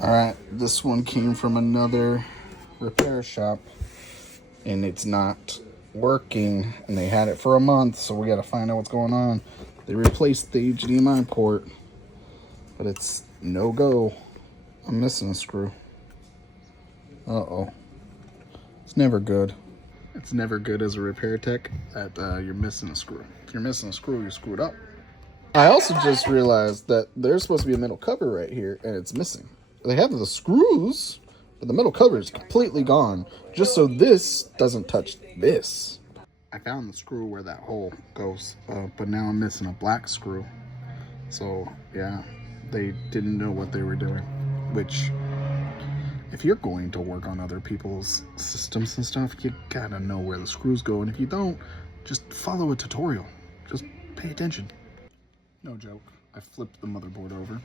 Alright, this one came from another repair shop and it's not working, and they had it for a month, so we gotta find out what's going on. They replaced the HDMI port, but it's no go. I'm missing a screw. Uh-oh. It's never good. It's never good as a repair tech that you're missing a screw. If you're missing a screw, you're screwed up. I also just realized that there's supposed to be a metal cover right here, and it's missing. They have the screws, but the metal cover is completely gone, just so this doesn't touch this. I found the screw where that hole goes, but now I'm missing a black screw. So, yeah, they didn't know what they were doing, which, if you're going to work on other people's systems and stuff, you gotta know where the screws go, and if you don't, just follow a tutorial. Just pay attention. No joke, I flipped the motherboard over.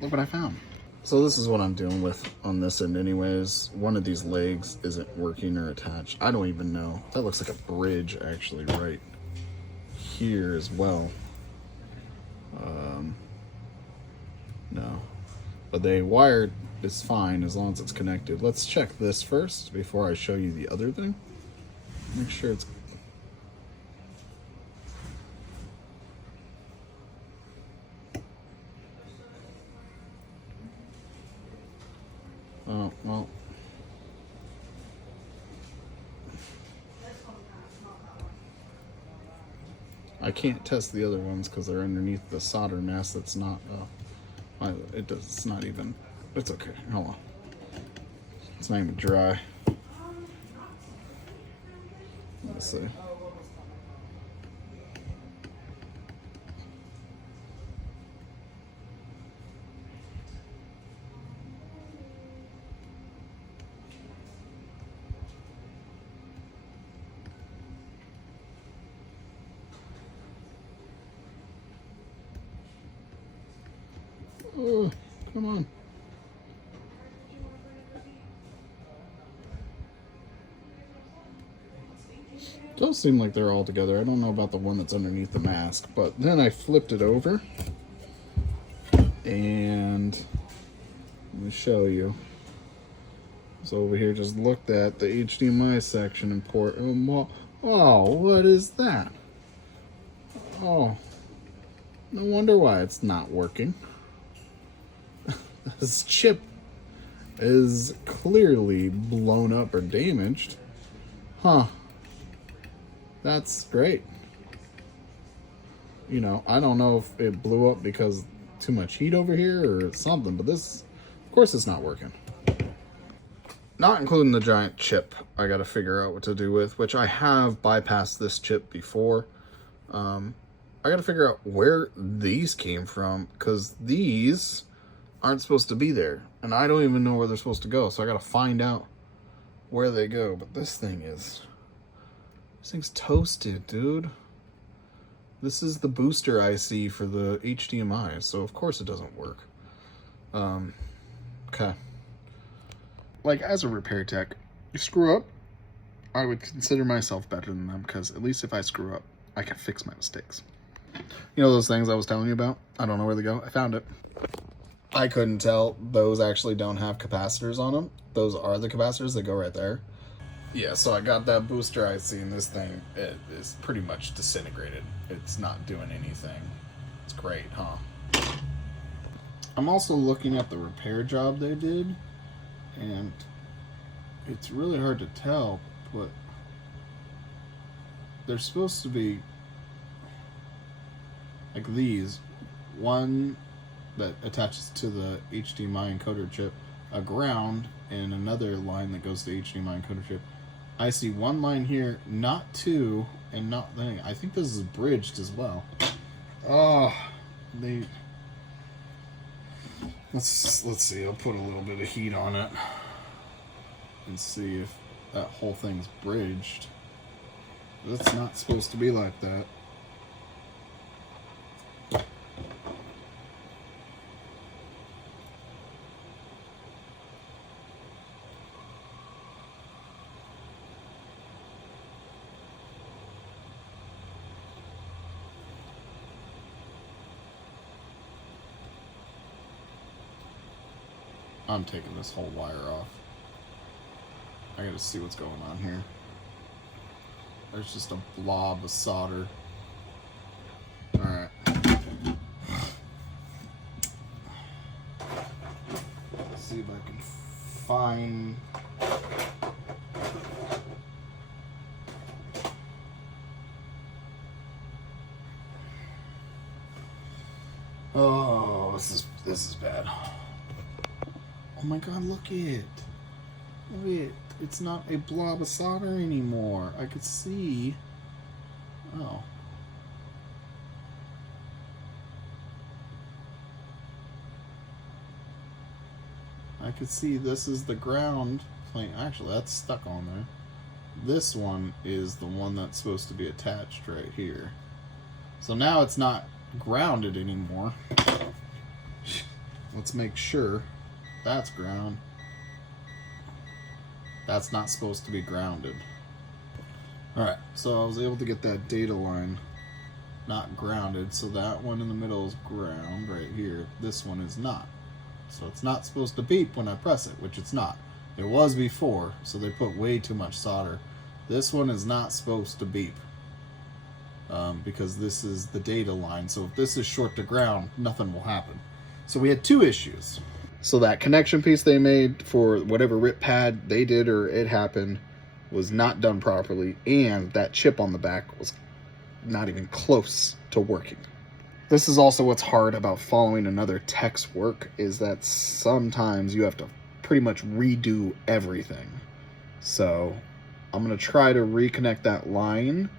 Look what I found. So this is what I'm dealing with on this end anyways. One of these legs isn't working or attached. I don't even know. That looks like a bridge actually right here as well. No. But they wired is fine as long as it's connected. Let's check this first before I show you the other thing. Make sure it's... Oh, well. I can't test the other ones because they're underneath the solder mask that's not, it's not even, it's okay, hold on. It's not even dry. Let's see. Oh, come on. Does seem like they're all together. I don't know about the one that's underneath the mask, but then I flipped it over and let me show you. So over here, just looked at the HDMI section and port. Oh, what is that? Oh, no wonder why it's not working. This chip is clearly blown up or damaged. Huh. That's great. You know, I don't know if it blew up because too much heat over here or something, but this, of course it's not working. Not including the giant chip I gotta figure out what to do with, which I have bypassed this chip before. I gotta figure out where these came from, because these aren't supposed to be there, and I don't even know where they're supposed to go, so I gotta find out where they go. But this thing's toasted, dude. This is the booster IC for the HDMI, so of course it doesn't work. Okay. Like, as a repair tech, you screw up, I would consider myself better than them, because at least if I screw up, I can fix my mistakes. You know those things I was telling you about? I don't know where they go. I found it. I couldn't tell. Those actually don't have capacitors on them. Those are the capacitors that go right there. Yeah, so I got that booster IC, and this thing, it is pretty much disintegrated. It's not doing anything. It's great, huh? I'm also looking at the repair job they did, and it's really hard to tell, but they're supposed to be like these. One that attaches to the HDMI encoder chip, a ground, and another line that goes to the HDMI encoder chip. I see one line here, not two, and not the. I think this is bridged as well. Oh, let's see. I'll put a little bit of heat on it and see if that whole thing's bridged. That's not supposed to be like that. I'm taking this whole wire off. I gotta see what's going on here. There's just a blob of solder. Alright. Let's see if I can find... Oh, this is bad. Oh my god, look it. Look it. It's not a blob of solder anymore. I could see. Oh. I could see this is the ground plane. Actually, that's stuck on there. This one is the one that's supposed to be attached right here. So now it's not grounded anymore. Let's make sure that's ground. That's not supposed to be grounded. Alright, so I was able to get that data line not grounded, so that one in the middle is ground right here. This one is not. So it's not supposed to beep when I press it, which it's not. It was before, so they put way too much solder. This one is not supposed to beep because this is the data line. So if this is short to ground, nothing will happen. So we had two issues. So that connection piece they made for whatever rip pad they did or it happened was not done properly, and that chip on the back was not even close to working. This is also what's hard about following another tech's work, is that sometimes you have to pretty much redo everything. So I'm going to try to reconnect that line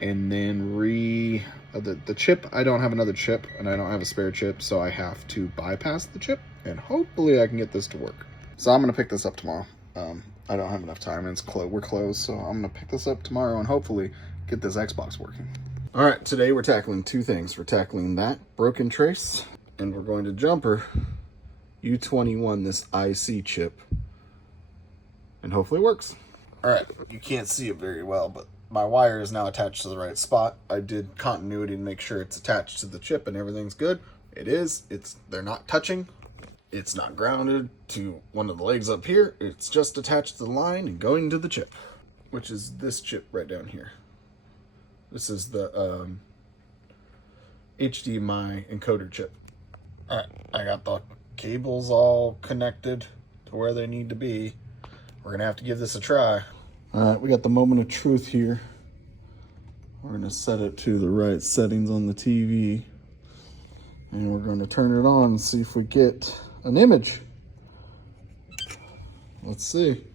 and then the chip. I don't have another chip and I don't have a spare chip, so I have to bypass the chip and hopefully I can get this to work. So I'm going to pick this up tomorrow. I don't have enough time and we're closed, so I'm going to pick this up tomorrow and hopefully get this Xbox working. All right, today we're tackling two things. We're tackling that broken trace, and we're going to jumper U21 this IC chip, and hopefully it works. All right, you can't see it very well, but my wire is now attached to the right spot. I did continuity to make sure it's attached to the chip and everything's good. It is. They're not touching. It's not grounded to one of the legs up here. It's just attached to the line and going to the chip, which is this chip right down here. This is the HDMI encoder chip. All right, I got the cables all connected to where they need to be. We're gonna have to give this a try. All right, we got the moment of truth here. We're gonna set it to the right settings on the TV, and we're gonna turn it on and see if we get an image. Let's see.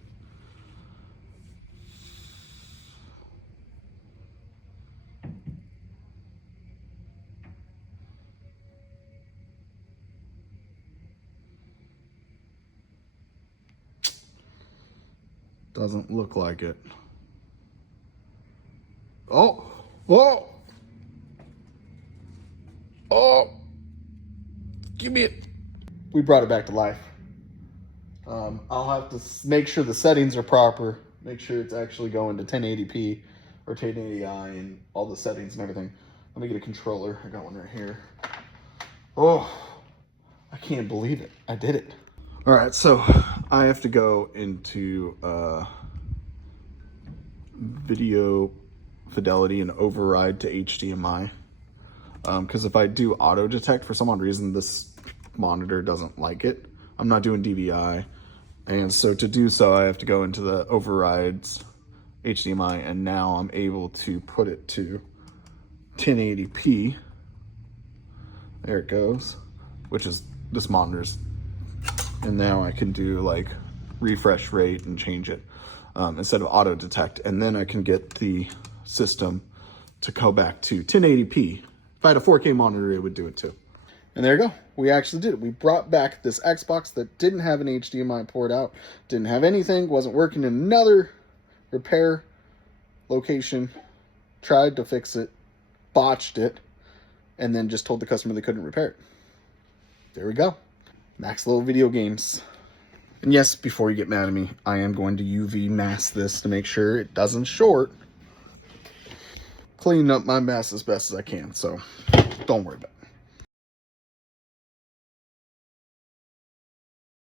Doesn't look like it. Oh, whoa. Oh, give me it. We brought it back to life. I'll have to make sure the settings are proper. Make sure it's actually going to 1080p or 1080i and all the settings and everything. Let me get a controller. I got one right here. Oh, I can't believe it. I did it. All right, so I have to go into video fidelity and override to HDMI because if I do auto detect, for some odd reason this monitor doesn't like it. I'm not doing DVI, and so to do so I have to go into the overrides HDMI, and now I'm able to put it to 1080p. There it goes, which is this monitor's. And now I can do like refresh rate and change it instead of auto detect. And then I can get the system to go back to 1080p. If I had a 4K monitor, it would do it too. And there you go. We actually did it. We brought back this Xbox that didn't have an HDMI port out, didn't have anything, wasn't working in another repair location, tried to fix it, botched it, and then just told the customer they couldn't repair it. There we go. Max Little Video Games. And yes, before you get mad at me, I am going to UV mask this to make sure it doesn't short. Clean up my mess as best as I can, so don't worry about it.